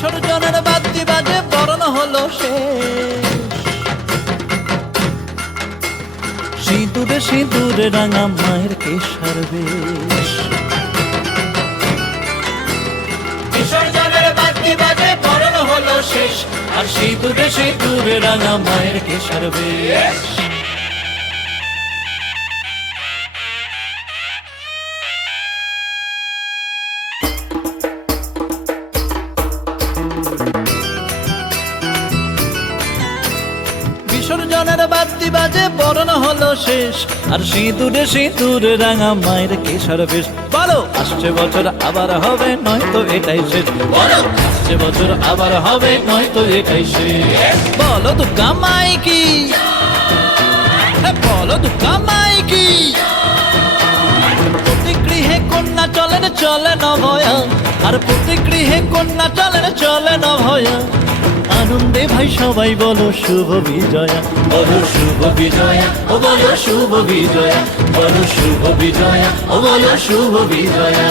বিসর্জনের বাদ্যি বাজে বরণ হলো শেষ। সিঁদুরে সিঁদুরে রাঙা মায়ের কেশর বেশ। বিসর্জনের বাদ্যি বাজে বরণ হলো শেষ, আর সিঁদুরে সিঁদুরে রাঙা মায়ের কেশর বেশ। বিসর্জনের বাদ্যি বাজে বরণ হলো শেষ, আর সিঁদুরে সিঁদুরে রাঙা মায়ের কেশর বেশ। বলো আসছে বছর আবার হবে, নয়তো এটাই শেষ। বলো আসছে বছর আবার হবে, নয়তো এটাই শেষ। বলো দুর্গা মাই কি, বলো দুর্গা মাই কি। প্রতি গৃহে কন্যা চলেন চলে নভয়া, আর প্রতি গৃহে কন্যা চলেন চলে নভয়া। আনন্দে ভাই সবাই বলো শুভ বিজয়া, বলো শুভ বিজয়া, ও বলো শুভ বিজয়া, বলো শুভ বিজয়া, ও বলো শুভ বিজয়া।